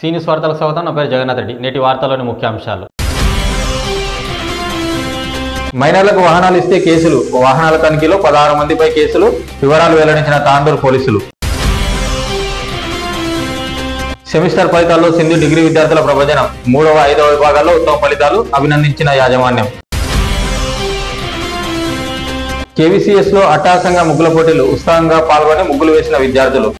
సీనియస్ వార్తలకు స్వాగతం. నా పేరు జగన్నాథ్ రెడ్డి. నేటి వార్తల్లోని ముఖ్యాంశాలు. మైనర్లకు వాహనాలు ఇస్తే కేసులు, వాహనాల తనిఖీలో 16 మందిపై కేసులు, వివరాలు వెల్లడించిన తాండూరు పోలీసులు. సెమిస్టర్ ఫలితాల్లో సింధు డిగ్రీ విద్యార్థుల ప్రవచనం, 3వ, 5వ విభాగాల్లో ఉత్తమ ఫలితాలు, అభినందించిన యాజమాన్యం. కేవీసీఎస్ లో అట్టహాసంగా ముగ్గుల పోటీలు, ఉత్సాహంగా పాల్గొని ముగ్గులు వేసిన విద్యార్థులు.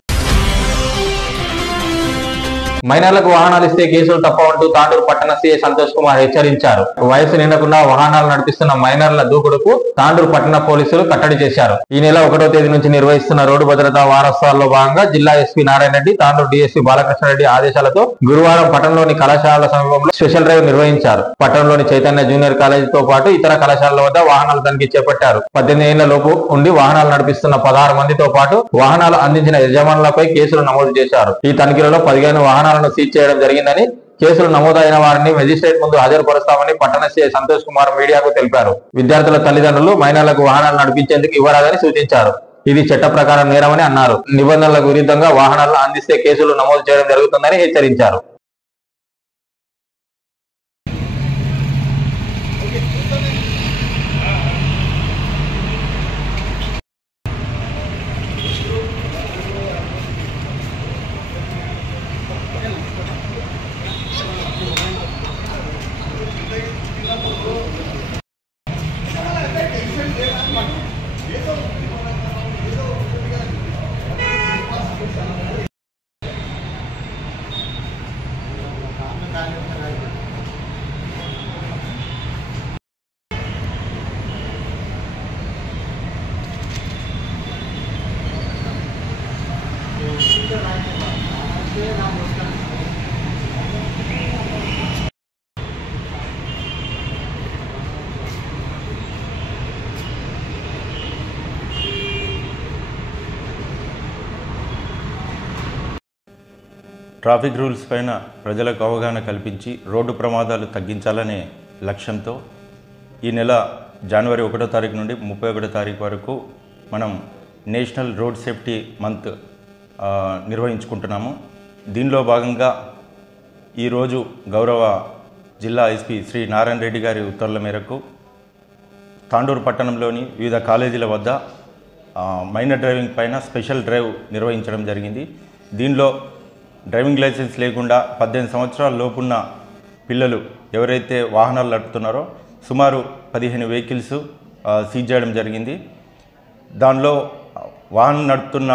మైనర్లకు వాహనాలు ఇస్తే కేసులు తప్పవంటూ తాండూరు పట్టణ సీఐ సంతోష్ కుమార్ హెచ్చరించారు. వయసు నిండకుండా వాహనాలు నడిపిస్తున్న మైనర్ల దూకుడుకు తాండూరు పట్టణ పోలీసులు కట్టడి చేశారు. ఈ నెల 1వ తేదీ నుంచి నిర్వహిస్తున్న రోడ్డు భద్రతా వారోత్సవాల్లో భాగంగా జిల్లా ఎస్పీ నారాయణ రెడ్డి, తాండూరు డీఎస్పీ బాలకృష్ణారెడ్డి ఆదేశాలతో గురువారం పట్టణంలోని కళాశాలల సమీపంలో స్పెషల్ డ్రైవ్ నిర్వహించారు. పట్టణంలోని చైతన్య జూనియర్ కాలేజీతో పాటు ఇతర కళాశాలల వద్ద వాహనాల తనిఖీ చేపట్టారు. 18 ఏళ్ల లోపు ఉండి వాహనాలు నడిపిస్తున్న 16 మందితో పాటు వాహనాలు అందించిన యజమానులపై కేసులు నమోదు చేశారు. ఈ తనిఖీలలో 15 వాహనాలను సీజ్ చేయడం జరిగిందని, కేసులు నమోదైన వారిని మెజిస్ట్రేట్ ముందు హాజరుపరుస్తామని పట్టణ సీఐ సంతోష్ కుమార్ మీడియాకు తెలిపారు. విద్యార్థుల తల్లిదండ్రులు మైనర్లకు వాహనాలు నడిపించేందుకు ఇవ్వరాదని సూచించారు. ఇది చట్ట ప్రకారం నేరమని అన్నారు. నిబంధనలకు విరుద్ధంగా వాహనాలను అందిస్తే కేసులు నమోదు చేయడం జరుగుతుందని హెచ్చరించారు. ట్రాఫిక్ రూల్స్ పైన ప్రజలకు అవగాహన కల్పించి రోడ్డు ప్రమాదాలు తగ్గించాలనే లక్ష్యంతో ఈ నెల జనవరి 1వ తారీఖు నుండి 31వ తారీఖు వరకు మనం నేషనల్ రోడ్ సేఫ్టీ మంత్ నిర్వహించుకుంటున్నాము. దీనిలో భాగంగా ఈరోజు గౌరవ జిల్లా ఎస్పీ శ్రీ నారాయణ రెడ్డి గారి ఉత్తర్వుల మేరకు తాండూరు పట్టణంలోని వివిధ కాలేజీల వద్ద మైనర్ డ్రైవింగ్ పైన స్పెషల్ డ్రైవ్ నిర్వహించడం జరిగింది. దీనిలో డ్రైవింగ్ లైసెన్స్ లేకుండా 18 సంవత్సరాల లోపున్న పిల్లలు ఎవరైతే వాహనాలు నడుపుతున్నారో సుమారు 15 వెహికల్స్ సీజ్ చేయడం జరిగింది. దానిలో వాహనం నడుపుతున్న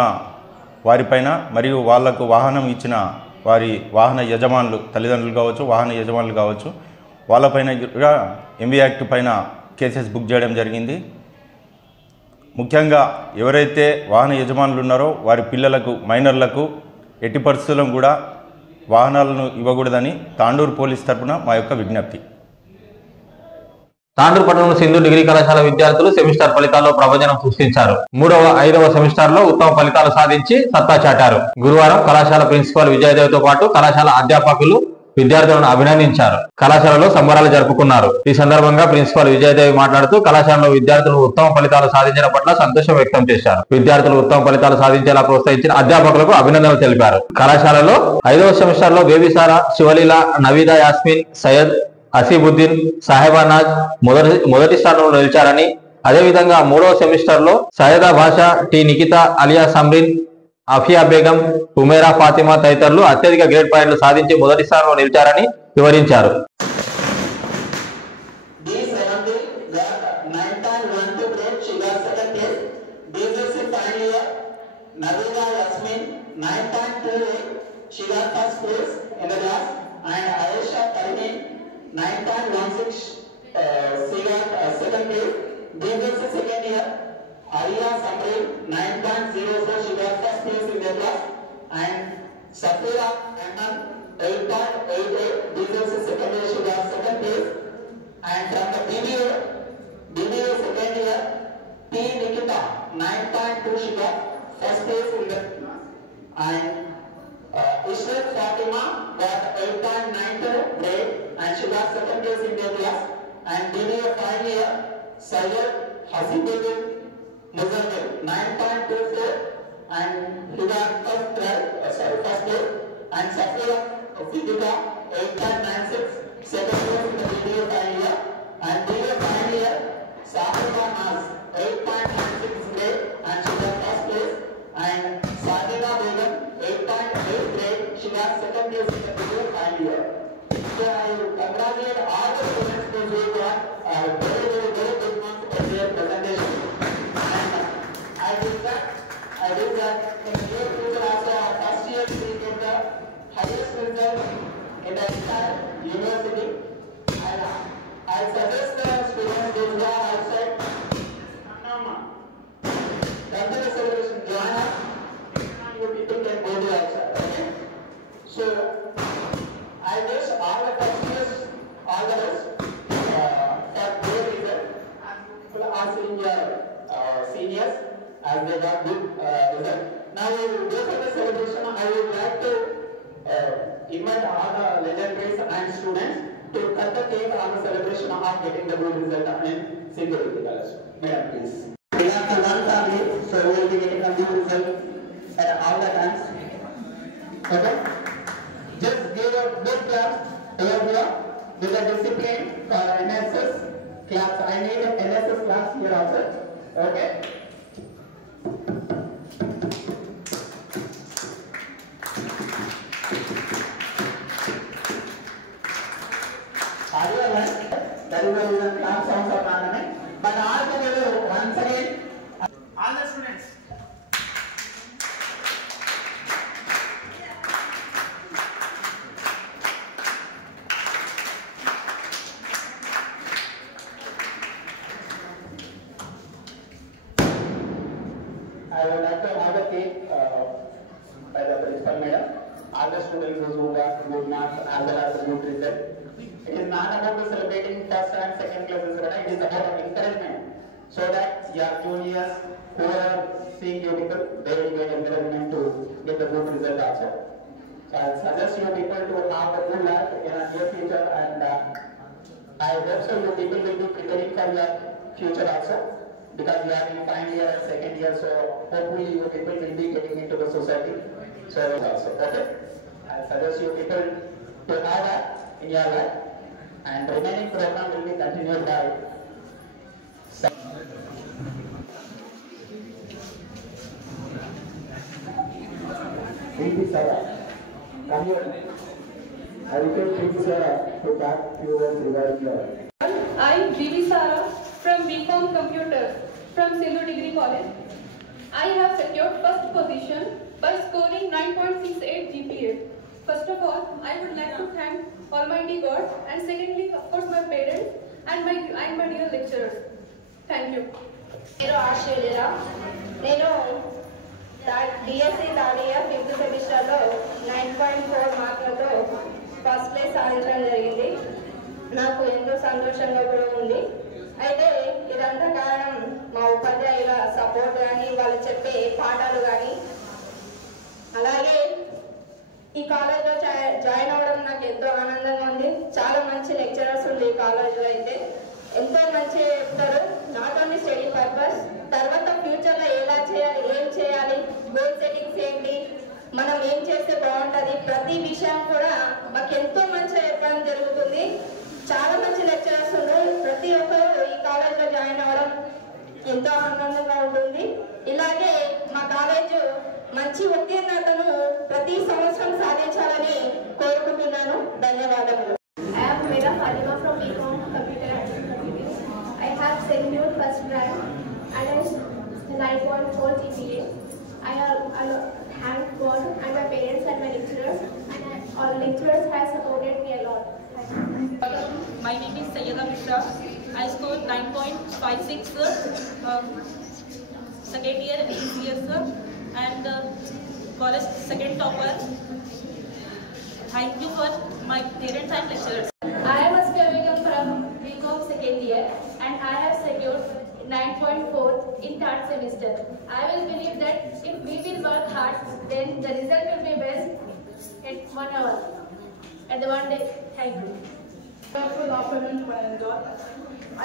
వారిపైన మరియు వాళ్లకు వాహనం ఇచ్చిన వారి వాహన యజమానులు, తల్లిదండ్రులు కావచ్చు, వాహన యజమానులు కావచ్చు, వాళ్ళపైన కూడా ఎంవీ యాక్ట్ పైన కేసెస్ బుక్ చేయడం జరిగింది. ముఖ్యంగా ఎవరైతే వాహన యజమానులు ఉన్నారో వారి పిల్లలకు, మైనర్లకు ఎట్టి పరిస్థితుల్లో కూడా వాహనాలను ఇవ్వకూడదని తాండూరు పోలీస్ తరఫున మా యొక్క విజ్ఞప్తి. తాండూరు పట్టణంలో సింధు డిగ్రీ కళాశాల విద్యార్థులు సెమిస్టర్ ఫలితాల్లో ప్రవచనం సృష్టించారు. 3వ, 5వ సెమిస్టర్ లో ఉత్తమ ఫలితాలు సాధించి సత్తా చాటారు. గురువారం కళాశాల ప్రిన్సిపాల్ విజయదేవ్తో పాటు కళాశాల అధ్యాపకులు విద్యార్థులను అభినందించారు. కళాశాలలో సంబరాలు జరుపుకున్నారు. ఈ సందర్భంగా ప్రిన్సిపాల్ విజయదేవి మాట్లాడుతూ కళాశాలలో విద్యార్థులు ఉత్తమ ఫలితాలు సాధించిన పట్ల సంతోషం వ్యక్తం చేశారు. విద్యార్థులు ఉత్తమ ఫలితాలు సాధించేలా ప్రోత్సహించిన అధ్యాపకులకు అభినందనలు తెలిపారు. కళాశాలలో 5వ సెమిస్టర్ లో బేబీసారా, శివలీల, నవీదా, యాస్మిన్, సయ్యద్, అసీబుద్దీన్, సాహెబానాజ్ మొదటి స్థానంలో నిలిచారని, అదేవిధంగా 3వ సెమిస్టర్ లో సయ్యదా భాషా, టి నిఖిత, అలియా సమ్రిన్, అఫియా బేగం, ఉమేరా ఫాతిమా తదితరులు అత్యధిక గ్రేడ్ పాయింట్లు సాధించి మొదటి స్థానంలో నిలిచారని వివరించారు. Alia Samri 9.04, she got first place in their class, and Safira Aman 8.88, this is the second year, she got second place, and from the BBA second year, P. Nikita 9.2, she got first place in the class, and Ishrat Fatima got 8.92 grade, and she got second place in their class, and BBA final year, Sayyid Hasibuddin Muzamil 9.24 and he got first place, and Safira Deepika, 8.96, second place in the video final year. And video final year, Sahima Naz, 8.96 grade and she got first place. And Sadina Begum, 8.8 grade, she got second place in the video final year. So I congratulate all the students who got very good marks in their presentation. And I did that in the near future also our first year we get the highest result in the entire university. And I suggest the students who are outside, come to the celebration, join us. You people can go to outside. Okay? So I wish all the first years all the best for their result. And people are seeing your seniors as they got good result. Now we will go for the celebration. I would like to invite all the legendaries and students to cut the cake on the celebration of getting the good result in Security College. Madam, please. We have the one family, so we will be getting a good result at all the times. Okay? Just give a big clap over here with the discipline for NSS class. I need an NSS class here also. Okay? Are you alive? That is the reason clap sounds are not coming. But all together, once again, all the students. I would like to have a cake by the principal madam. All the students who got good marks as well as good result. It is not about celebrating first and second classes, but it is about encouragement. So that your juniors who are seeing you people, they will get encouragement to get the good result also. So I suggest you people to have a good life in the near future, and I hope so you people will be preparing for your future also. Because you are in final year and second year, so hopefully you people will be getting into the society. So also, okay? I suggest you people to have that in your life, and remaining program will be continued by. Preeti Sara, come here. I request Preeti Sara to back few words regarding your. I, Preeti Sara, from BCom Computer from Sindhu Degree College. I have secured first position by scoring 9.68 GPA. First of all, I would like to thank Almighty God, and secondly, of course, my parents and my dear lecturers. Thank you. నేను Australia నేను BSc third year 5th సెమిస్టర్లో 9.4 మార్కులతో first place సాధించడం జరిగింది. నాకు ఎంతో సంతోషంగా కూడా ఉంది. అయితే ఇదంతా కారణం మా ఉపాధ్యాయుల సపోర్ట్ కానీ, వాళ్ళు చెప్పే పాఠాలు కానీ, అలాగే ఈ కాలేజ్లో జాయిన్ అవ్వడం నాకు ఎంతో ఆనందంగా ఉంది. చాలా మంచి లెక్చరర్స్ ఉంది ఈ కాలేజ్లో. అయితే ఎంతో మంచిగా చెప్తారు. నాట్ ఓన్లీ స్టడీ పర్పస్, తర్వాత ఫ్యూచర్లో ఎలా చేయాలి, ఏం చేయాలి, గోల్ సెట్టింగ్స్ ఏంటి, మనం ఏం చేస్తే బాగుంటుంది, ప్రతి విషయం కూడా మాకు ఎంతో మంచిగా చెప్పడం జరుగుతుంది. చాలా మంచి లెక్చరర్స్ ఉన్నారు. ప్రతి ఒక్కరు ఈ కాలేజ్లో జాయిన్ అవ్వడం ఎంతో ఆనందంగా ఉంటుంది. ఇలాగే మా కాలేజ్ మంచి ఉత్తీర్ణతను ప్రతి సంవత్సరం సాధించాలని కోరుకుంటున్నాను. ధన్యవాదములు. I am Mera Halima from BCom Computer Applications. I have secured first rank and I 9.4 GPA. I thank God and my parents and my lecturers, and all lecturers have supported me a lot. My name is Sayyida Mishra. I scored 9.56 second year ECS and college second topper. Thank you for my parents and lecturers. I am Askia Begum from BCom second year and I have secured 9.4 in third semester. I will believe that if we will work hard, then the result will be best at 1 hour, at the one day. Thank you. Good afternoon to my all.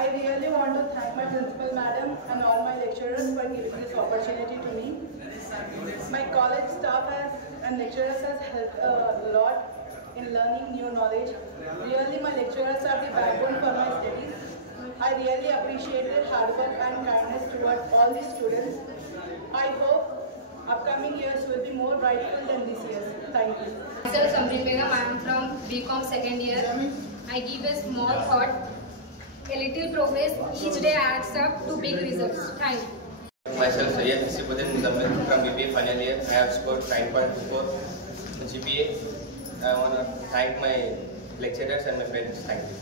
I really want to thank my principal madam and all my lecturers for giving this opportunity to me. My college staff and lecturers has helped a lot in learning new knowledge. Really, my lecturers are the backbone for my studies. I really appreciate their hard work and kindness towards all the students. I hope upcoming years will be more brightful than this year. Thank you. Myself Samrit Begum, I am from BCom second year. I give a small thought. A little progress each day adds up to big results. Thank you. Myself Sayyid Hasibuddin from BBA final year. I have scored 9.24 GPA. I want to thank my lecturers and my friends. Thank you.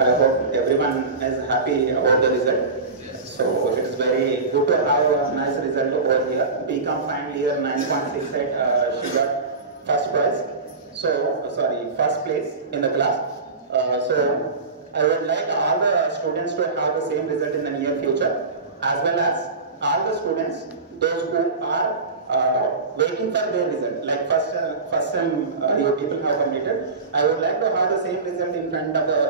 I hope everyone is happy about the result. So it's very good to have a nice result over here. BCom final year 9.68. She got first prize. First place in the class. So I would like all the students to have the same result in the near future, as well as all the students, those who are waiting for their result, like first time your people have completed. I would like to have the same result in front of the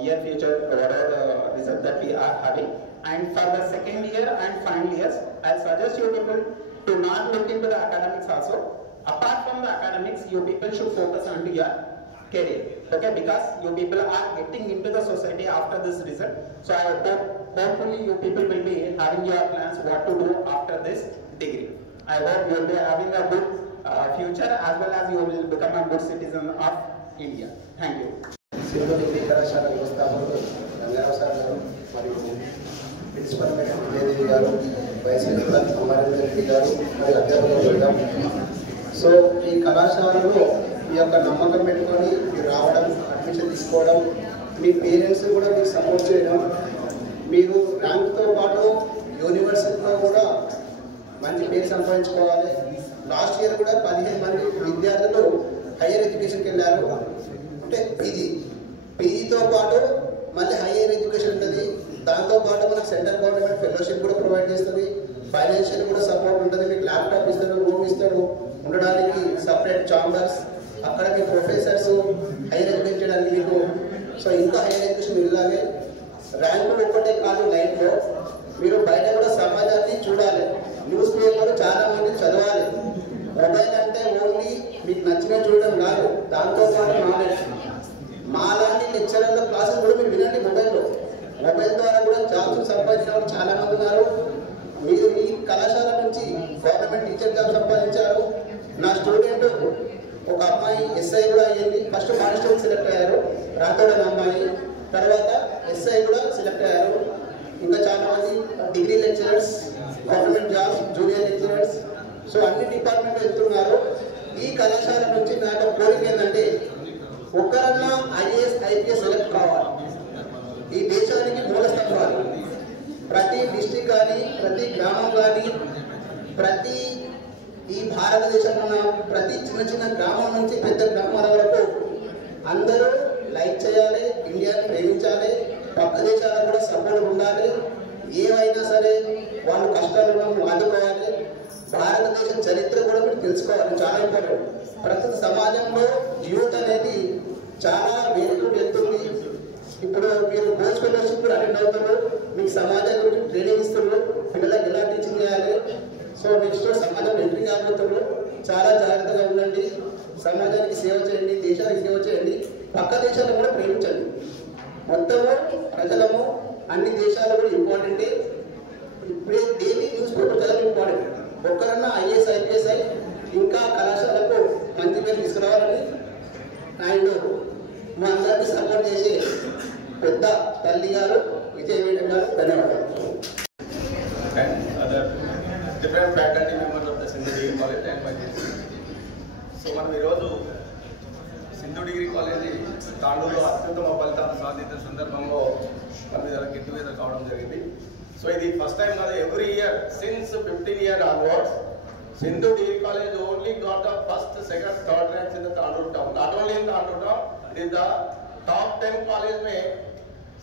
near future, whatever the result that we are having. And for the second year and final years, I suggest you people to not look into the academics also. Apart from the academics, you people should focus on to your career. Okay, because you people are getting into the society after this result. So I hope, hopefully you people will be having your plans what to do after this degree. I hope you will be having a good future, as well as you will become a good citizen of India. Thank you. Principal madam Vijayadevi garu, vice principal Amarender Reddy గారు, మరియు అధ్యాపకులు. So ఈ కళాశాలలో మీ యొక్క నమ్మకం పెట్టుకొని మీరు రావడం, అడ్మిషన్ తీసుకోవడం, మీ పేరెంట్స్ కూడా మీకు సపోర్ట్ చేయడం, మీరు ర్యాంక్తో పాటు యూనివర్సిటీలో కూడా మంచి పేరు సంపాదించుకోవాలి. లాస్ట్ ఇయర్ కూడా 15 మంది విద్యార్థులు హైయర్ ఎడ్యుకేషన్కి వెళ్ళారు. అంటే పీజీతో పాటు మళ్ళీ హైయర్ ఎడ్యుకేషన్ ఉంటుంది. దాంతోపాటు మనకు సెంట్రల్ గవర్నమెంట్ ఫెలోషిప్ కూడా ప్రొవైడ్ చేస్తుంది. ఫైనాన్షియల్ కూడా సపోర్ట్ ఉంటుంది. మీకు ల్యాప్టాప్ ఇస్తారు, రూమ్ ఇస్తారు, ఉండడానికి సపరేట్ ఛాంబర్స్, అక్కడ మీ ప్రొఫెసర్స్ హైయర్ ఎడ్యుకేషన్ చేయడానికి మీకు. సో ఇంకా హైయర్ ఎడ్యుకేషన్ ఇలాగే ర్యాంకులు ఒక్కటే కాదు, లైఫ్లో మీరు బయట కూడా సమాజాన్ని చూడాలి. న్యూస్ పేపర్ చాలా మంది చదవాలి. మొబైల్ అంటే ఓన్లీ మీకు నచ్చినవి చూడడం కాదు, దాంతోపాటు నాలెడ్జ్. మాలాంటి లెక్చరర్ల క్లాసెస్ కూడా మీరు వినండి. మొబైల్ ద్వారా కూడా జాబ్స్ సంపాదించిన వాళ్ళు చాలా మంది ఉన్నారు. మీరు ఈ కళాశాల నుంచి గవర్నమెంట్ టీచర్ జాబ్ సంపాదించారు. నా స్టూడెంట్ ఒక అమ్మాయి ఎస్ఐ కూడా అయ్యింది. ఫస్ట్ కానిస్టేబుల్ సెలెక్ట్ అయ్యారు, రాతోడని అమ్మాయి. తర్వాత ఎస్ఐ కూడా సెలెక్ట్ అయ్యారు. ఇంకా చాలా మంది degree lecturers, government jobs, junior lecturers, so అన్ని డిపార్ట్మెంట్ వెళ్తున్నారు. ఈ కళాశాల నుంచి నాకు కోరిక ఏంటంటే ఒక్కరన్నా ఐఏఎస్, ఐపీఎస్ సెలెక్ట్ కావాలి. ఈ దేశానికి మూల స్తంభాలు. ప్రతి డిస్ట్రిక్ట్ కానీ, ప్రతి గ్రామం కానీ, ప్రతి ఈ భారతదేశంలో ఉన్న ప్రతి చిన్న గ్రామం నుంచి పెద్ద గ్రామాల వరకు అందరూ లైక్ చేయాలి, ఇండియాని ప్రేమించాలి, పక్క దేశాలకు కూడా సపోర్ట్ ఉండాలి. ఏవైనా సరే వాళ్ళు కష్టాలను ఆదుకోవాలి. భారతదేశం చరిత్ర కూడా మీరు తెలుసుకోవాలి, చాలా ఇంపార్టెంట్. ప్రస్తుత సమాజంలో యూత్ అనేది చాలా వేరుకు వెళ్తుంది. ఇప్పుడు మీరు పోస్ట్ ఫెలోషిప్ అటెండ్ అవుతారు, మీకు సమాజం గురించి ట్రైనింగ్ ఇస్తున్నారు, పిల్లలకు ఎలా టీచింగ్ చేయాలి. సో నెక్స్ట్ సమాజం ఎంట్రీ కాబోతున్నారు. చాలా జాగ్రత్తగా ఉండండి, సమాజానికి సేవ చేయండి, దేశానికి సేవ చేయండి, పక్క దేశాలను కూడా ప్రేమించండి. మొత్తము ప్రజలము అన్ని దేశాలు కూడా ఇంపార్టెంటే. ఇప్పుడే డైలీ న్యూస్ పేపర్ చదవడం ఇంపార్టెంట్. ఒక్కరన్నా ఐఏఎస్, ఐపీఎస్ అయి ఇంకా కళాశాలకు మంచి పేరు తీసుకురావాలని అండ్ మా అందరికీ సపోర్ట్ చేసే పెద్ద తల్లి గారు విజయ మేడం గారు ధన్యవాదాలు. Different faculty members of the Sindhu degree college and my so మనం ఈరోజు సింధు డిగ్రీ కాలేజీ తాండూరులో అత్యుత్తమ ఫలితాలు సాధించిన సందర్భంలో మన మీద గెట్ టుగెదర్ కావడం జరిగింది. సో ఇది ఫస్ట్ టైం కాదు, every year since 15 years onwards Sindhu Degree College only got the first, second, third ranks in the Tandoor town. Not only in Tandoor town, it is the top 10 college में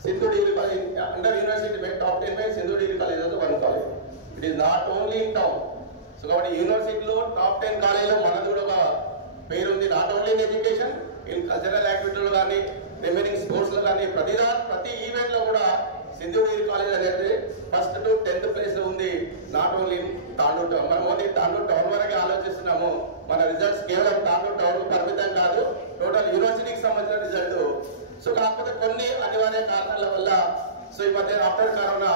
Sindhu Degree College under university में top 10 में Sindhu Degree College is the one college. It is not only in town. So కాబట్టి university లో top 10 college లో మనది కూడా ఒక పేరు ఉంది. Not only in education, in cultural activities లో కానీ, remaining sports లో కానీ, ప్రతి ఈవెంట్ లో కూడా సింధు డిగ్రీ కాలేజ్ అనేది ఫస్ట్ టు 10th ప్లేస్ లో ఉంది. నాట్ ఓన్లీ తాండూర్ టౌన్, మనం ఓన్లీ తాండూర్ టౌన్ వరకే ఆలోచిస్తున్నాము. మన రిజల్ట్స్ కేవలం తాండూరు టౌన్ పరిమితం కాదు, టోటల్ యూనివర్సిటీకి సంబంధించిన రిజల్ట్. సో కాకపోతే కొన్ని అనివార్య కారణాల వల్ల సో ఈ మధ్య ఆఫ్టర్ కరోనా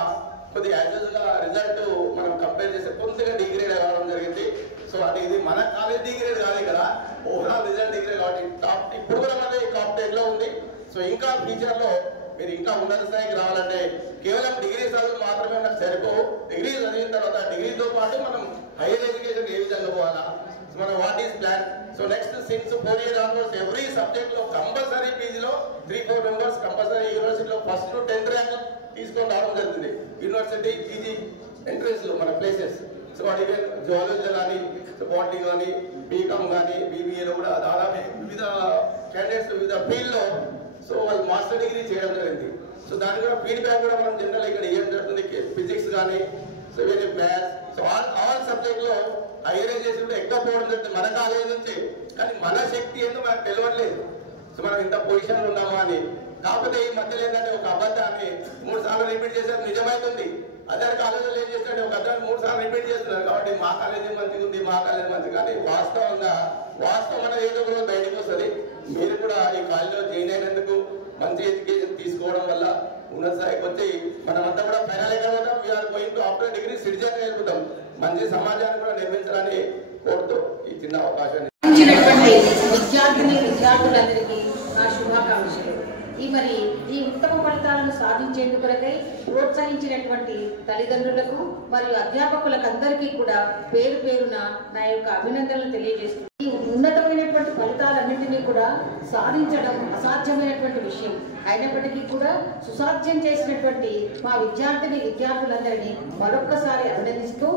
కొద్దిగా యాజువల్గా రిజల్ట్ మనం కంపేర్ చేస్తే కొద్దిగా డిగ్రేడ్ అవ్వడం జరిగింది. సో అది ఇది మన కాలేజ్ డిగ్రేడ్ కాదు, ఇక్కడ ఓవరాల్ రిజల్ట్ డిగ్రేడ్ కాబట్టి టాప్ ఇప్పుడు కూడా మనది టాప్ 10లో ఉంది. సో ఇంకా ఫ్యూచర్లో మీరు ఇంకా ఉన్నత స్థాయికి రావాలంటే కేవలం డిగ్రీ చదువు మాత్రమే మనకు సరిపోవు. డిగ్రీ చదివిన తర్వాత డిగ్రీతో పాటు మనం హైయర్ ఎడ్యుకేషన్ ఏ విధంగా పోవాలా, మనం what is plan. So next since 4 years onwards every subject లో కంపల్సరీ పీజీలో 3-4 మెంబర్స్ కంపల్సరీ యూనివర్సిటీలో ఫస్ట్ టు 10th ర్యాంక్ తీసుకొని రావడం జరుగుతుంది. యూనివర్సిటీ పీజీ ఎంట్రన్స్ లో మన ప్లేసెస్. సో వాటి జువాలజీ కానీ, బాటనీ కానీ, బీకామ్ కానీ, బీబీఏలో కూడా దాదాపు వివిధ క్యాండిడేట్స్ వివిధ ఫీల్డ్లో సో వాళ్ళు మాస్టర్ డిగ్రీ చేయడం జరిగింది. సో దాని కూడా ఫీడ్బ్యాక్ కూడా మనం జనరల్ ఇక్కడ ఏం జరుగుతుంది, ఫిజిక్స్ కానీ, సో వేరే మ్యాథ్స్, సో ఆల్ సబ్జెక్ట్లో హైయర్ ఎడ్యుకేషన్ ఎక్కువ పోవడం జరుగుతుంది మన కాలేజ్ నుంచి. కానీ మన శక్తి ఏందో మనకు తెలియట్లేదు. సో మనం ఇంత పొజిషన్లో ఉన్నామా అని. కాకపోతే ఈ మధ్యలో ఏంటంటే ఒక అబద్ధాన్ని 3 సార్లు రిపీట్ చేసేది నిజమైతుంది. అదే కాలేజీలో ఏం చేస్తాడు, ఒక అర్థాన్ని 3 సార్లు రిపీట్ చేస్తున్నారు కాబట్టి మా కాలేజీ మంచిగా ఉంది, మా కాలేజీ మంచిగా. కానీ వాస్తవం అనేది ఏదో కూడా బయటకు వస్తుంది. మీరు కూడా ఈ కాలేజీలో జాయిన్ అయినందుకు మంచి ఎడ్యుకేషన్ తీసుకోవడం వల్ల ఉన్నత స్థాయికి వచ్చి మనమంతా కూడా ఫైనల్ అయిపోతాం. We're going to after degree citizen అయిపోతాం. మంచి సమాజాన్ని కూడా నిర్మించాలని కోరుతూ ఈ చిన్న అవకాశాన్ని విద్యార్థులందరికీ నా శుభాకాంక్షలు. ఈ ఉత్తమ ఫలితాలను సాధించేందుకై ప్రోత్సహించినటువంటి తల్లిదండ్రులకు మరియు అధ్యాపకులకు అందరికీ కూడా పేరు పేరున నా యొక్క అభినందనలు తెలియజేస్తున్నాను. ఈ ఉన్నతమైనటువంటి ఫలితాలన్నింటినీ కూడా సాధించడం అసాధ్యమైనటువంటి విషయం అయినప్పటికీ కూడా సుసాధ్యం చేసినటువంటి మా విద్యార్థులందరినీ మరొక్కసారి అభినందిస్తూ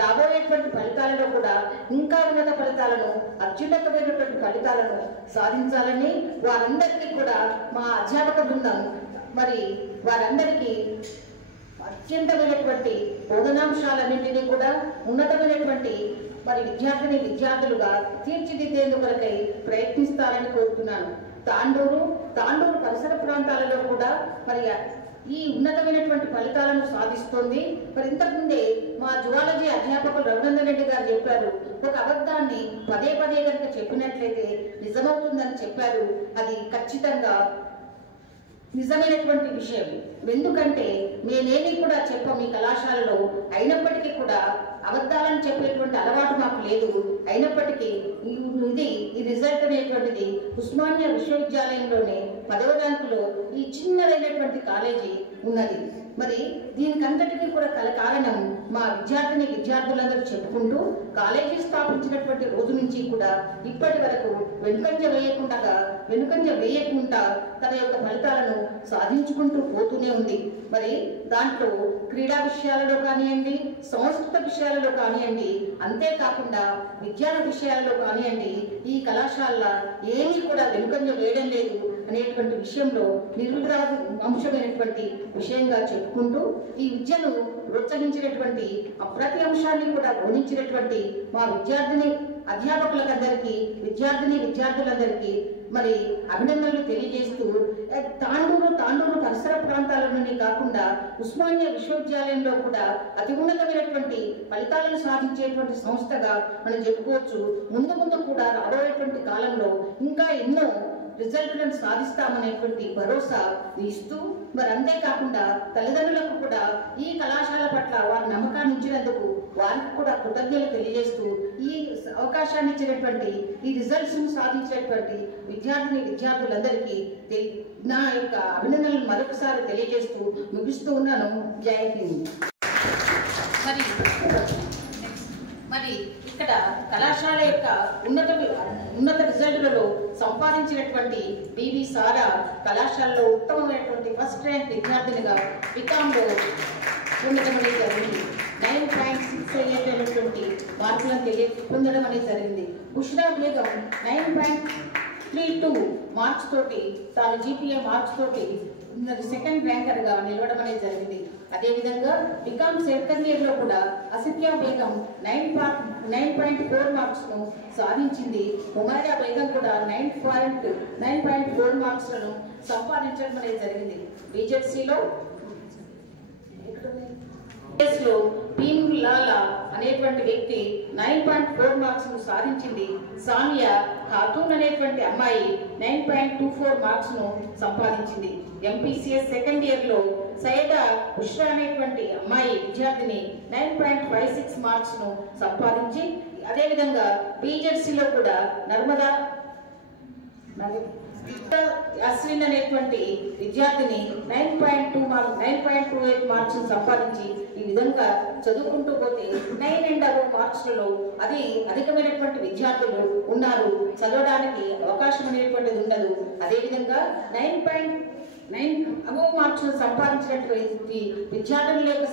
రాబోయేటువంటి ఫలితాలలో కూడా ఇంకా ఉన్నత ఫలితాలను, అత్యున్నతమైనటువంటి ఫలితాలను సాధించాలని వారందరికీ కూడా మా అధ్యాపక బృందం వారందరికీ అత్యంతమైనటువంటి బోధనాంశాలన్నింటినీ కూడా ఉన్నతమైనటువంటి విద్యార్థులుగా తీర్చిదిద్దేందుకై ప్రయత్నిస్తారని కోరుతున్నాను. తాండూరు పరిసర ప్రాంతాలలో కూడా ఈ ఉన్నతమైనటువంటి ఫలితాలను సాధిస్తోంది. ఇంతకుముందే మా జువాలజీ అధ్యాపకులు రఘునందన్ రెడ్డి గారు చెప్పారు, ఒక అబద్ధాన్ని పదే కనుక చెప్పినట్లయితే నిజమవుతుందని చెప్పారు. అది ఖచ్చితంగా నిజమైనటువంటి విషయం. ఎందుకంటే మేమేమీ కూడా చెప్పం ఈ కళాశాలలో, అయినప్పటికీ కూడా అబద్ధాలను చెప్పేటువంటి అలవాటు మాకు లేదు. అయినప్పటికీ ఈ రిజల్ట్ అనేటువంటిది ఉస్మానియా విశ్వవిద్యాలయంలోనే 10వ ర్యాంకులో ఈ చిన్నదైనటువంటి కాలేజీ ఉన్నది. దీనికంతటికీ కూడా కారణం మా విద్యార్థులందరూ చెప్పుకుంటూ కాలేజీ స్థాపించినటువంటి రోజు నుంచి కూడా ఇప్పటి వరకు వెనుకంజ వేయకుండా తన యొక్క ఫలితాలను సాధించుకుంటూ పోతూనే ఉంది. దాంట్లో క్రీడా విషయాలలో కానివ్వండి, సంస్కృత విషయాలలో కానివ్వండి, అంతేకాకుండా విజ్ఞాన విషయాల్లో కానివ్వండి, ఈ కళాశాల ఏమీ కూడా వెనుకంజ వేయడం లేదు అనేటువంటి విషయంలో నిర్విరాదు అంశమైనటువంటి విషయంగా చెప్పుకుంటూ ఈ విద్యను ప్రోత్సహించినటువంటి ప్రతి అంశాన్ని కూడా బోధించినటువంటి మా అధ్యాపకులందరికీ విద్యార్థులందరికీ అభినందనలు తెలియజేస్తూ తాండూరు పరిసర ప్రాంతాల నుండి కాకుండా ఉస్మానియా విశ్వవిద్యాలయంలో కూడా అతి ఉన్నతమైనటువంటి ఫలితాలను సాధించేటువంటి సంస్థగా మనం చెప్పుకోవచ్చు. ముందు కూడా రాబోయేటువంటి కాలంలో ఇంకా ఎన్నో రిజల్ట్లను సాధిస్తామనేటువంటి భరోసా ఇస్తూ అంతేకాకుండా తల్లిదండ్రులకు కూడా ఈ కళాశాల పట్ల వారి నమ్మకాన్ని ఇచ్చినందుకు వారికి కూడా కృతజ్ఞతలు తెలియజేస్తూ ఈ అవకాశాన్ని ఇచ్చినటువంటి ఈ రిజల్ట్స్ సాధించినటువంటి విద్యార్థులందరికీ నా యొక్క అభినందనలు మరొకసారి తెలియజేస్తూ ముగిస్తూ ఉన్నాను. జై హింద్. ఇక్కడ కళాశాల యొక్క ఉన్నత రిజల్ట్లలో సంపాదించినటువంటి బివి సారా కళాశాలలో ఉత్తమమైనటువంటి ఫస్ట్ ర్యాంక్ విద్యార్థినిగా బీకాంలో పొందడం అనేది జరిగింది. 9.68 అనేటువంటి మార్కులను పొందడం అనేది జరిగింది. బుష్రా బేగం 9.32 మార్క్స్ తోటి తాను జీపీఏ మార్క్స్ తోటి సెకండ్ ర్యాంకర్ గా నిలవడం అనేది జరిగింది. అదేవిధంగా బీకామ్ సెకండ్ ఇయర్ లో కూడా అసిఫియా బేగం 9.4 మార్క్స్ ను సాధించింది. హుమైరా బేగం కూడా 9.4 మార్క్స్ లను సంపాదించడం అనేది జరిగింది. బీజెడ్సీలో భీముల అబ్దుల్ లాలా అనేటువంటి వ్యక్తి 9.4 మార్క్స్ ను సాధించింది. సామియా ఖాతూన్ అనేటువంటి అమ్మాయి 9.24 మార్క్స్ ను సంపాదించింది. ఎంపీసీఎస్ సెకండ్ ఇయర్ లో సైదా ఉష్రా అనేటువంటి అమ్మాయి విద్యార్థిని 9.56 మార్క్స్ ను సంపాదించి, అదేవిధంగా బీజెడ్సీలో కూడా నర్మదా అశ్విన్ అనేటువంటి విద్యార్థిని 9.28 మార్క్స్ సంపాదించి, ఈ విధంగా చదువుకుంటూ పోతే 9 and above మార్క్స్లలో అది అధికమైనటువంటి విద్యార్థులు ఉన్నారు. చదవడానికి అవకాశం అనేటువంటిది ఉండదు. అదేవిధంగా 9.9 above మార్క్స్ సంపాదించినటువంటి విద్యార్థుల యొక్క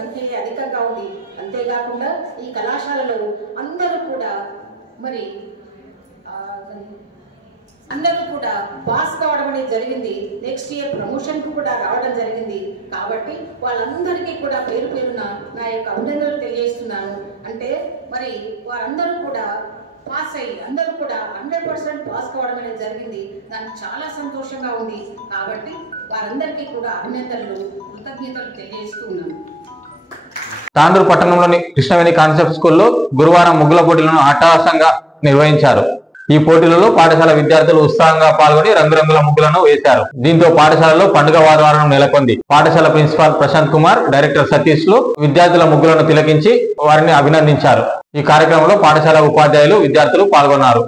సంఖ్య అధికంగా ఉంది. అంతేకాకుండా ఈ కళాశాలలో అందరూ కూడా పాస్ కావడం అనేది జరిగింది. నెక్స్ట్ ఇయర్ ప్రమోషన్ కు కూడా రావడం జరిగింది. కాబట్టి వాళ్ళందరికీ కూడా పేరు పేరున నా యొక్క అభినందనలు తెలియజేస్తున్నాను. అంటే వారందరూ కూడా పాస్ అయ్యి అందరూ కూడా 100% పాస్ కావడం అనేది జరిగింది. నాకు చాలా సంతోషంగా ఉంది. కాబట్టి వారందరికీ కూడా అభినందనలు, కృతజ్ఞతలు తెలియజేస్తున్నాను. తాండూరు పట్టణంలోని కృష్ణవేణి కాన్సెప్ట్ స్కూల్లో గురువారం ముగ్గుల పోటీలను అట్టహాసంగా నిర్వహించారు. ఈ పోటీలలో పాఠశాల విద్యార్థులు ఉత్సాహంగా పాల్గొని రంగురంగుల ముగ్గులను వేశారు. దీంతో పాఠశాలలో పండుగ వాతావరణం నెలకొంది. పాఠశాల ప్రిన్సిపాల్ ప్రశాంత్ కుమార్, డైరెక్టర్ సతీష్ లు విద్యార్థుల ముగ్గులను తిలకించి వారిని అభినందించారు. ఈ కార్యక్రమంలో పాఠశాల ఉపాధ్యాయులు, విద్యార్థులు పాల్గొన్నారు.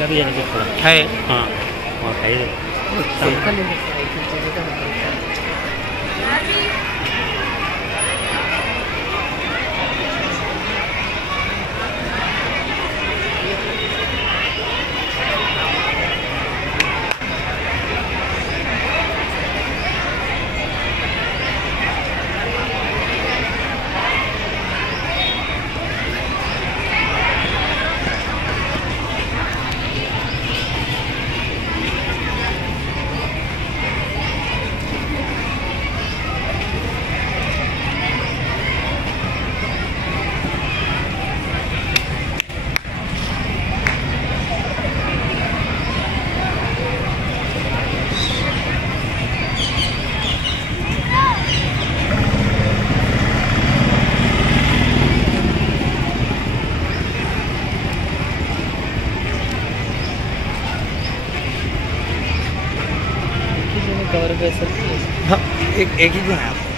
का भी है हाँ और है कवर कर सकते हैं। हाँ एक ही दिन है आपको।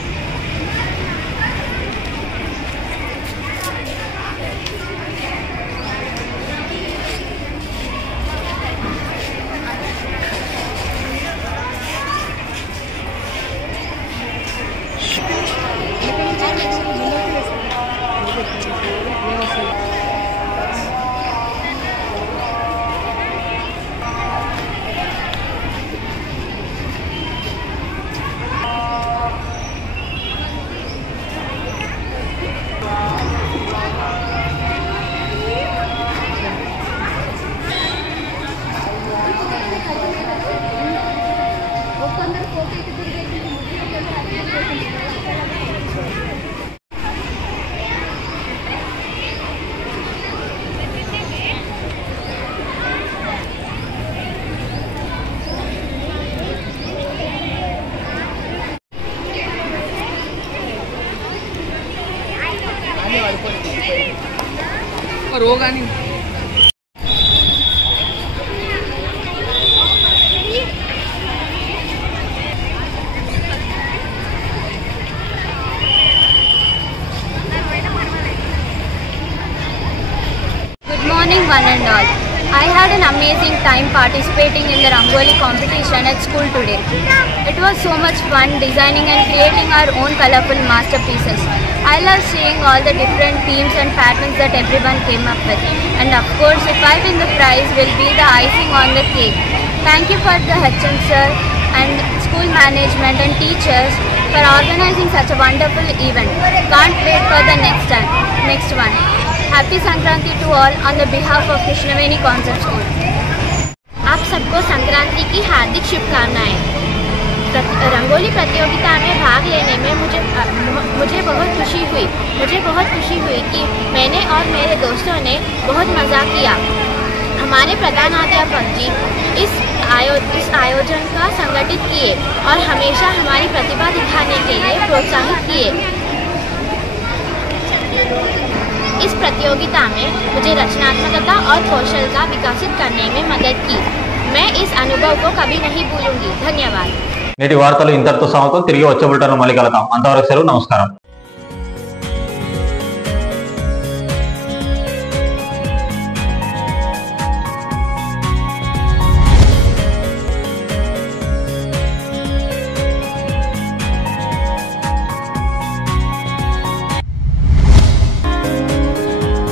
और होगा नहीं। Good morning one and all. I had an amazing time participating in the Rangoli competition at school today. It was so much fun designing and creating our own colorful masterpieces. I love seeing all the different themes and patterns that everyone came up with. And of course, if I win the prize, will be the icing on the cake. Thank you for the HM sir and school management and teachers for organizing such a wonderful event. Can't wait for the next one. Happy Sankranti to all on the behalf of Krishnaveni Concept School. आप सबको संक्रांति की हार्दिक शुभकामनाएं। रंगोली प्रतियोगिता में भाग लेने में मुझे बहुत खुशी हुई कि मैंने और मेरे दोस्तों ने बहुत मज़ा किया। हमारे प्रधानाध्यापक जी इस आयोजन का संगठित किए और हमेशा हमारी प्रतिभा दिखाने के लिए प्रोत्साहित किए। इस प्रतियोगिता में मुझे रचनात्मकता और कौशल का विकसित करने में मदद की। मैं इस अनुभव को कभी नहीं भूलूंगी। धन्यवाद। నేటి వార్తలు ఇంతటితో సమాప్తం। తిరిగి వచ్చే బులెటిన్లో మళ్ళీ కలుద్దాం। అంతవరకు సెలవు। నమస్కారం।